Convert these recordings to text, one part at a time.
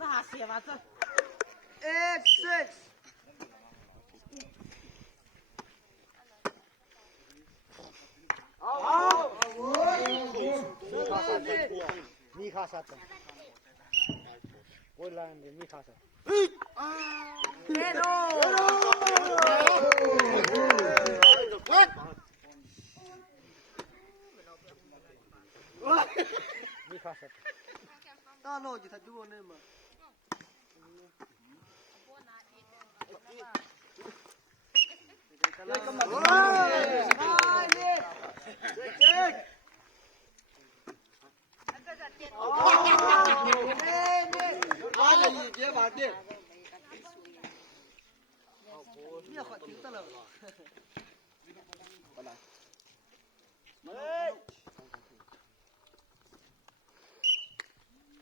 มาหาเสียมาจ้ะ 8-6 มีข้าสัตว์โอ้ยลายมีข้าสัตว์ เฮโร่ มีข้าสัตว์ ตาโน่จะทัดดูเนี่ยมาเนี่ยขอทิ้งตลอด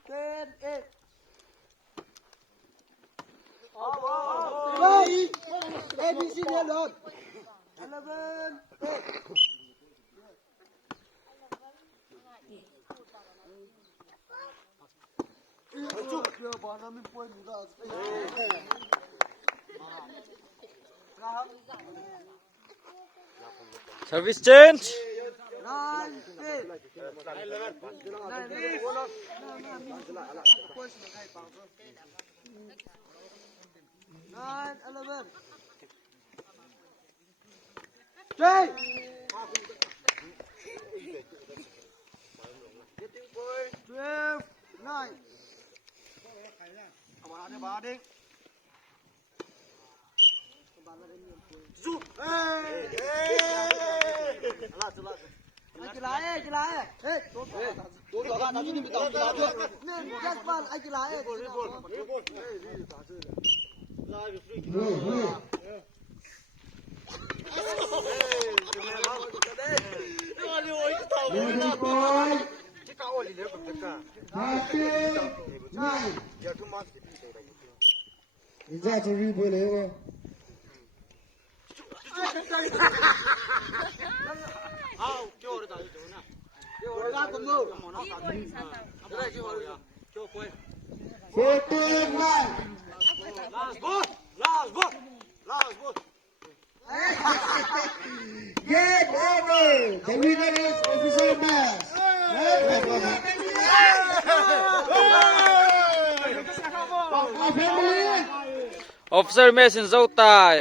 เต้นเอ๊ะABC เนี่ยรถ11 Service change. กีฬาเฮ้ยตัวต่อกันตอนนี้มีต่อกีฬาด้วยเนี่ยยัดบ้านไอ้กีฬา你再出去不来吗？好，叫我的打就走呢。我拉公路，来就好了，就回。 14 9 Last ball, last ball, last ball. Game over. The winner is Officer Bass. Officer Mason dâu tài.